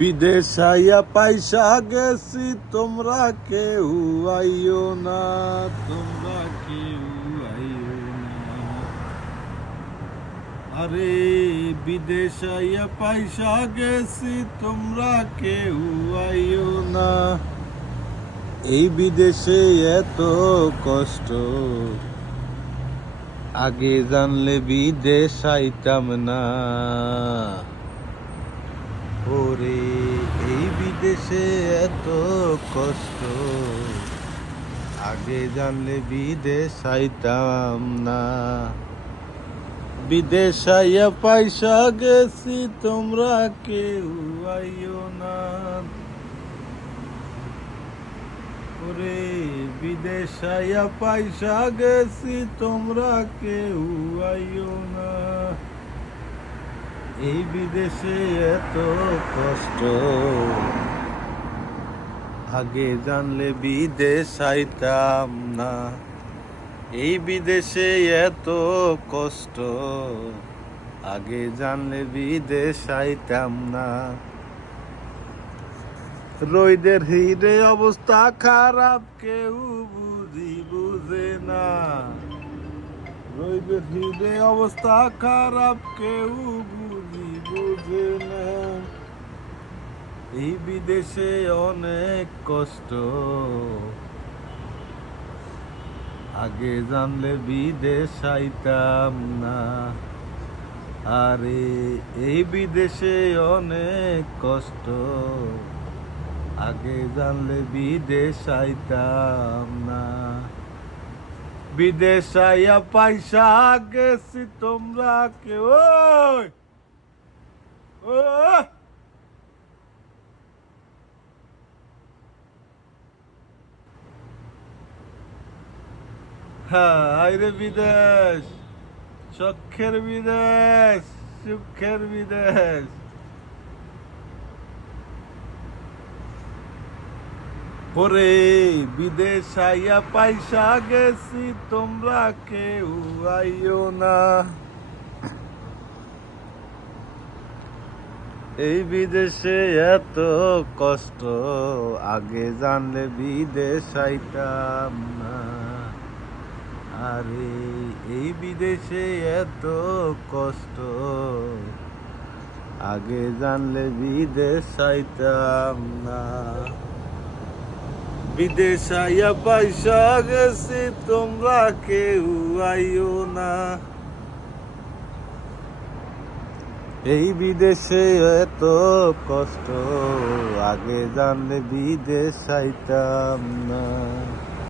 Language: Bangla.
বিদেশ আইয়া পাইসা গেছি, তোমরা কেউ আইও না, তোমরা কেউ আইও না। আরে বিদেশ আইয়া পাইসা গেছি, তোমরা কেউ আইও না। এই বিদেশে এত কষ্ট, আগে জানলে বিদেশ আইতাম না। ওরে এই বিদেশে এত কষ্ট, আগে জানলে বিদেশ আইতাম না। বিদেশ আইয়া পাইসা গেছি, তোমরা কেউ আইও না। ওরে বিদেশ আইয়া পাইসা গেছি, তোমরা কেউ আইও না। এই বিদেশে এত কষ্ট, আগে জানলে বিদেশ আইতাম না। এই বিদেশে এত কষ্ট, আগে জানলে বিদেশ আইতাম না। রইদের হিরে অবস্থা খারাপ, কেউ বুঝে না। রইদের হিরে অবস্থা খারাপ, কেউ বুঝে না। এই বিদেশে অনেক কষ্ট, আগে জানলে বিদেশ আইতাম না। আরে এই বিদেশে অনেক কষ্ট, আগে জানলে বিদেশ আইতাম না। বিদেশ আইয়া পাইসা গেছি, তোমরা কেউ আইরে বিদেশ, চক্ষের বিদেশ, সুখের বিদেশ। ওরে বিদেশ আইয়া পাইসা গেছি, তোমরা কেউ আইও না। এই বিদেশে এত কষ্ট, আগে জানলে বিদেশ আইতাম না। আরে এই বিদেশে এত কষ্ট, আগে জানলে বিদেশ আইতাম না। বিদেশ আইয়া পাইসা গেছি, তোমরা কেউ আইও না। এই বিদেশে এত কষ্ট, আগে জানলে বিদেশ আইতাম না।